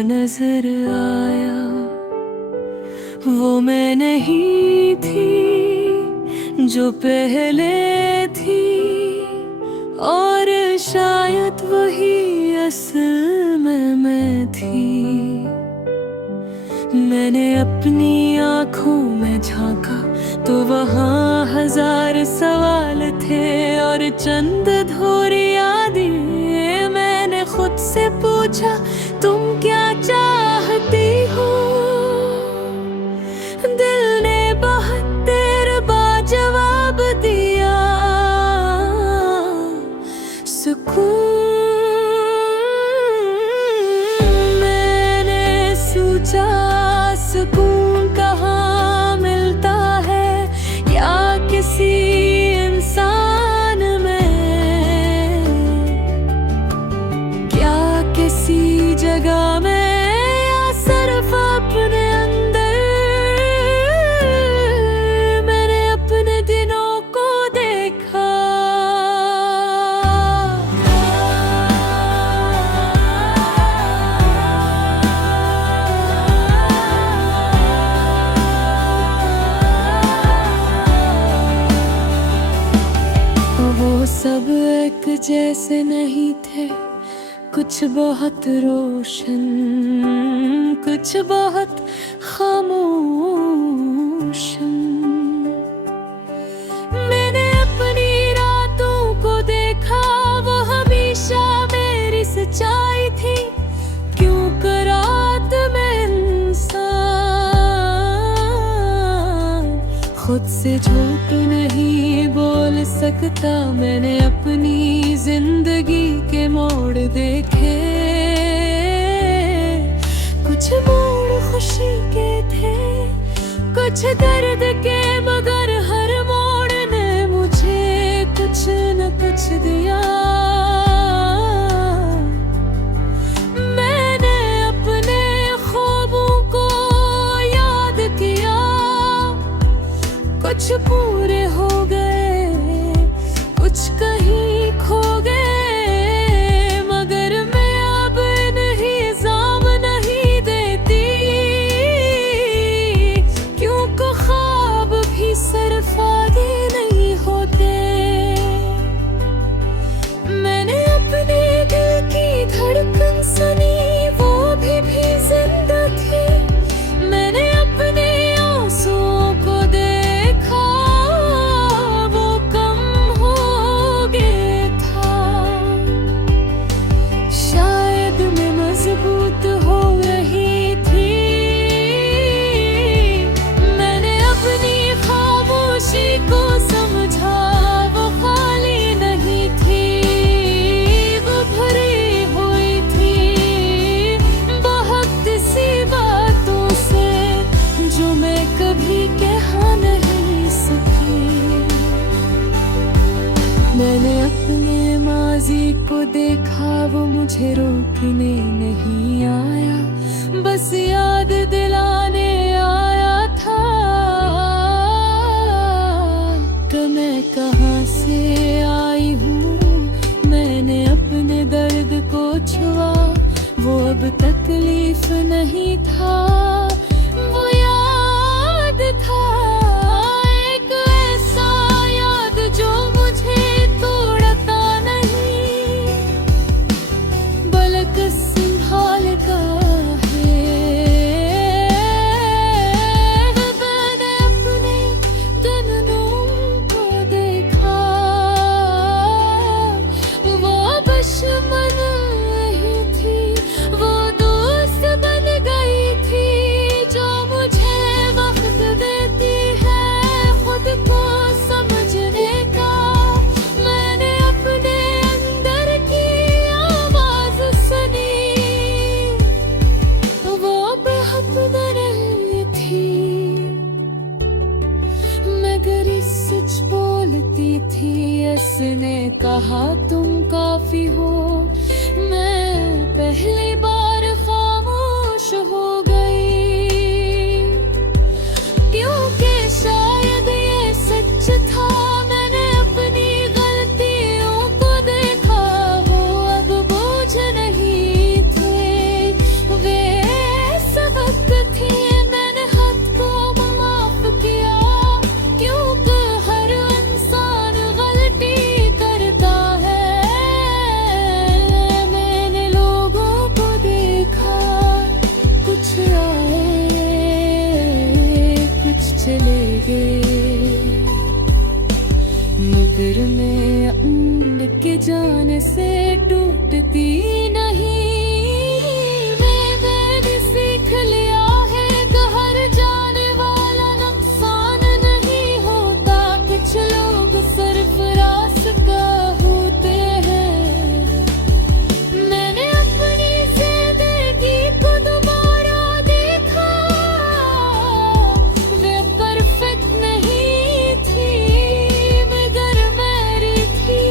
नजर आया, वो मैं नहीं थी जो पहले थी, और शायद वही असल में मैं थी। मैंने अपनी आँखों में झांका तो वहाँ हजार सवाल थे और चंद अधूरी यादें। मैंने खुद से पूछा, तुम क्या चाहती हो? दिल ने बहुत देर बाद जवाब दिया, सुकून। मैंने सोचा, सुकून कहाँ मिलता है, या किसी इंसान में, क्या किसी जगह में, या सिर्फ अपने अंदर। मैंने अपने दिनों को देखा, वो सब एक जैसे नहीं थे, कुछ बहुत रोशन, कुछ बहुत खामोश। मैंने अपनी रातों को देखा, वो हमेशा मेरी सच्चाई थी। क्यों रात में इंसान खुद से झूठ नहीं बोल सकता। मैंने अपनी जिंदगी के मोड़ देखे, कुछ मोड़ खुशी के थे, कुछ दर्द के, मगर हर मोड़ ने मुझे कुछ न कुछ दिया। मैंने अपने ख्वाबों को याद किया, कुछ पूरे हो गए, कुछ कहीं खो गए, मगर मैं अब इन्हें इल्जाम नहीं देती, क्योंकि ख्वाब भी सिर्फ आगे नहीं होते। मैंने अपने दिल की धड़कन सुनी, वो भी जिंदा थी। मैंने अपने आंसुओं को देखा, वो कम हो गया था। शायद मैं मजबूत हो रही थी। मैंने अपनी खामोशी को समझा, वो खाली नहीं थी, वो भरी हुई थी बहुत सी बातों से, जो मैं कभी कह नहीं सकी। मैंने अपने माजी को देखा, वो मुझे रोकने नहीं आया, बस याद दिलाने आया था कि मैं कहाँ से आई हूँ। मैंने अपने दर्द को छुआ, वो अब तकलीफ नहीं था, वो याद था। एक ऐसा याद जो मुझे तोड़ता नहीं, बल्कि संभालता है। मैंने अपने दिनों को देखा, वो दुश्मन नहीं थी, वो दोस्त बन गई थी, जो मुझे वक्त देती है खुद को समझने का। मैंने अपने अंदर की आवाज सुनी, वो बेहद नरम थी, मगर सच बोलती थी। उसने कहा, तुम काफी हो। मैं पहली बार खामोश हो गई, क्योंकि शायद ये सच था। मैंने अपनी गलतियों को देखा, वो अब बोझ नहीं थे, वे फिर मैं अंध के जाने से टूटती नहीं। मैंने सीख लिया है कहर जाने वाला नुकसान नहीं होता। कुछ लोग सरफराज का होते हैं। मैंने अपनी जिंदगी को दोबारा देखा, वे परफेक्ट नहीं थी मगर मेरी थी,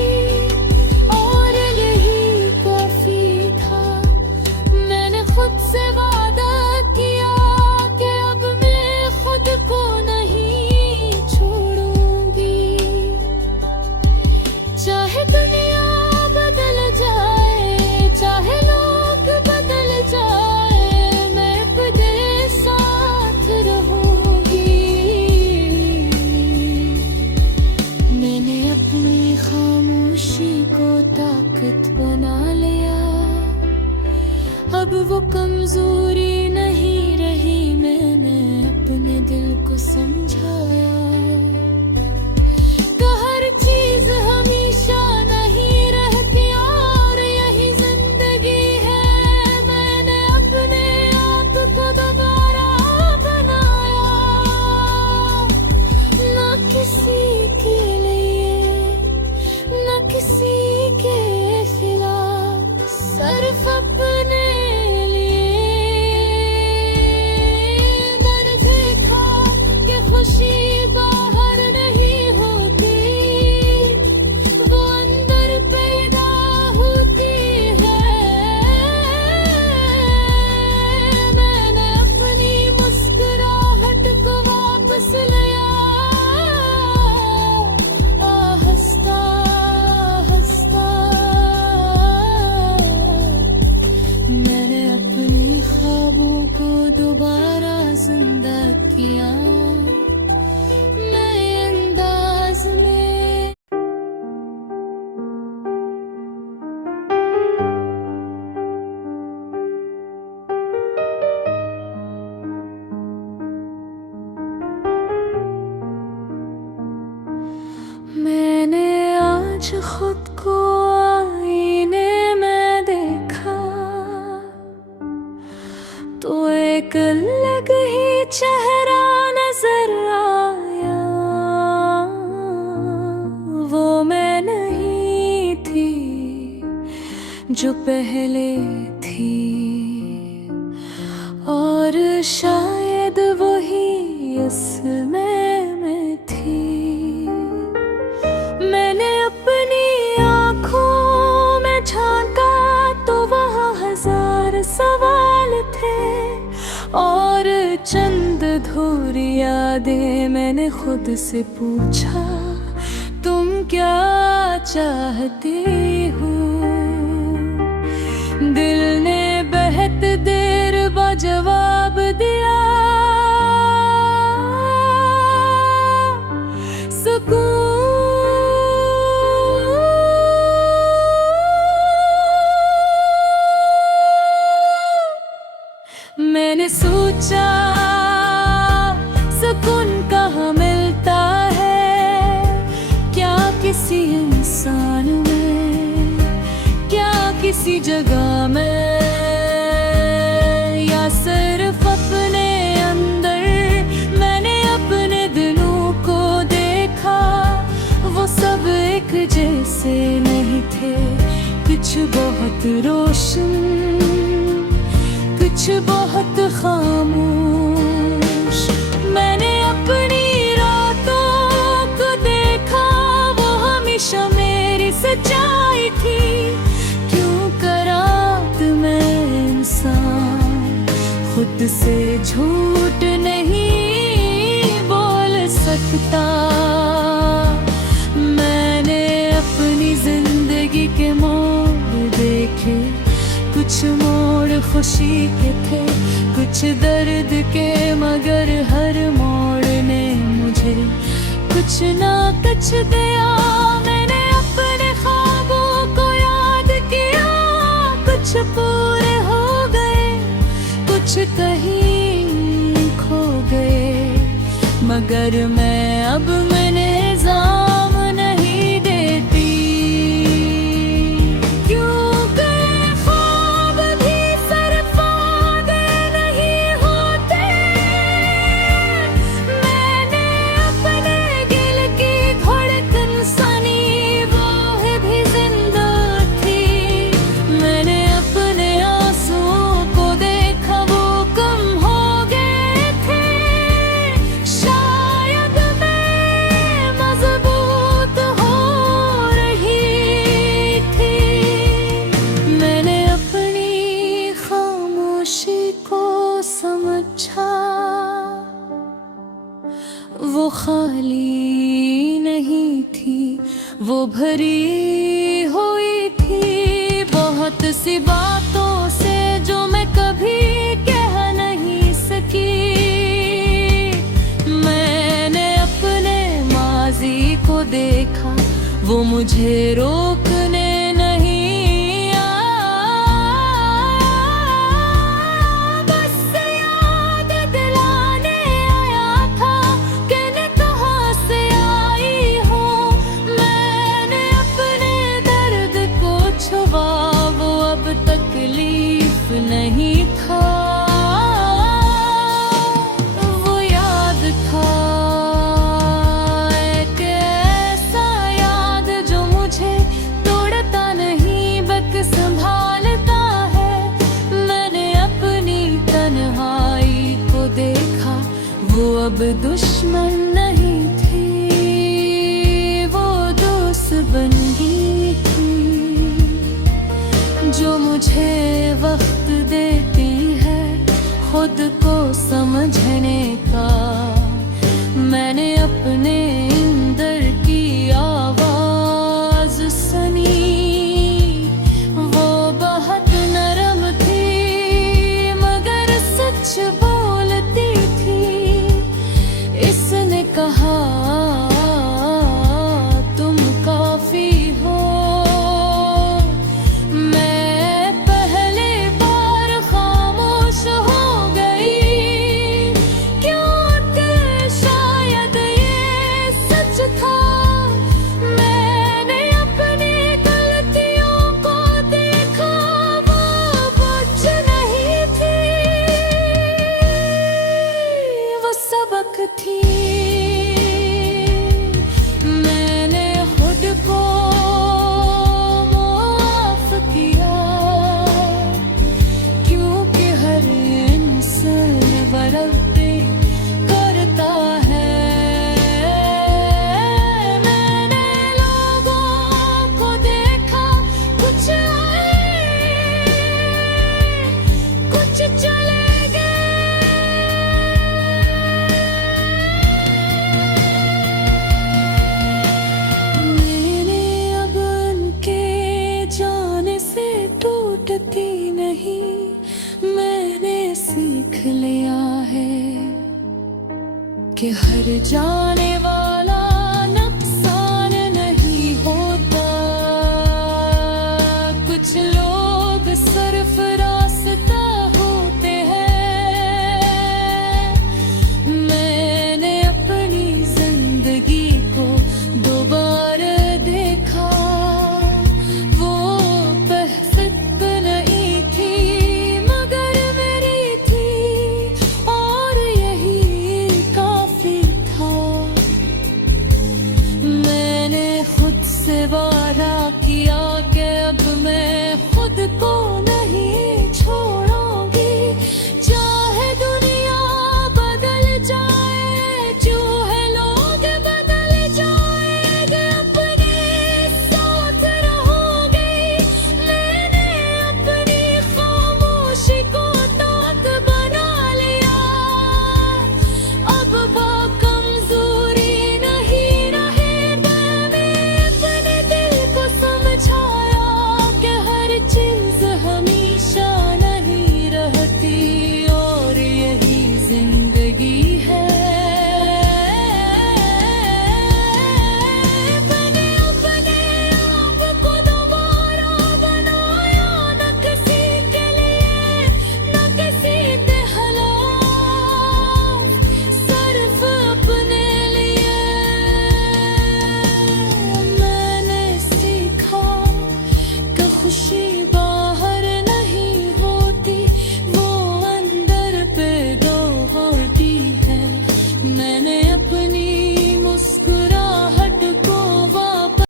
और यही काफी था। मैंने खुद से वादा किया कि अब मैं खुद को नहीं छोड़ूंगी। चाहे दुनिया बदल जाए, चाहे लोग बदल जाए, मैं अपने साथ रहूंगी। मैंने अपनी खामोशी को ताकत बना लिया। अब वो कमजोरी नहीं रही, मैंने अपने दिल को समझाया। तो हर चीज हमेशा नहीं रहती और यही जिंदगी है। मैंने अपने आप को दोबारा बनाया, ना किसी के लिए ना किसी के खिलाफ, सिर्फ अपने लिए। मैंने देखा कि खुशी बाहर नहीं होती, वो अंदर पैदा होती है। मैंने अपनी मुस्कुराहट को वापस लिया, आहिस्ता आहिस्ता। मैंने अपने ख्वाबों को दोबारा जिंदा किया, नए अंदाज में। मैंने आज खुद को आईने में देखा, तो एक अलग ही चेहरा नजर आया। वो मैं नहीं थी जो पहले थी, और शायद वही असल में मैं थी। मैंने अपनी आँखों में झांका तो वहाँ हजार सवाल थे, और चंद अधूरी यादें। मैंने खुद से पूछा, तुम क्या चाहती हो? दिल ने बेहद देर बाद जवाब दिया, मैंने सोचा सुकून कहाँ मिलता है, क्या किसी इंसान में, क्या किसी जगह में, या सिर्फ अपने अंदर। मैंने अपने दिलों को देखा, वो सब एक जैसे नहीं थे। कुछ बहुत रोशन, कुछ बहुत खामोश। मैंने अपनी रातों को देखा, वो हमेशा मेरी सच्चाई थी। क्यों करात मैं इंसान खुद से झूठ नहीं बोल सकता। मैंने अपनी जिंदगी के मोड़ देखे, कुछ मोड़ खुशी के थे, कुछ दर्द के, मगर हर मोड़ ने मुझे कुछ ना कुछ दिया। मैंने अपने ख्वाबों को याद किया, कुछ पूरे हो गए, कुछ कहीं खो गए, मगर मैं अब मैंने इल्जाम नहीं थी वो भरी हुई थी बहुत सी बातों से जो मैं कभी कह नहीं सकी। मैंने अपने माजी को देखा वो मुझे रोकने नहीं आया, बस याद दिलाने आया था कि न कहाँ से आई हो। मैंने अपने दर्द को छुआ वो अब तकलीफ नहीं था, वो याद था एक ऐसा याद जो मुझे तोड़ता नहीं बल्कि संभालता है। मैंने अपनी तन्हाई को देखा वो अब दुश्मन नहीं थी, वो दोस्त बन गई थी जो मुझे वक्त देती है खुद को समझने का। मैंने अपने अंदर की आवाज सुनी वो बहुत नरम थी मगर सच बोलती थी। इसने कहा तुम काफी हो। मैं पहले बार खामोश हो गई क्योंकि शायद ये सच था। मैंने अपनी गलतियों को देखा वो बोझ नहीं थी, वो सबक थी। मैंने खुद को माफ किया क्योंकि हर इंसान गलती करता है। मैंने लोगों को देखा कुछ आए कुछ चले गए। मैंने अब उनके जाने से टूटती नहीं, मैंने सीख लिया है कि हर जाने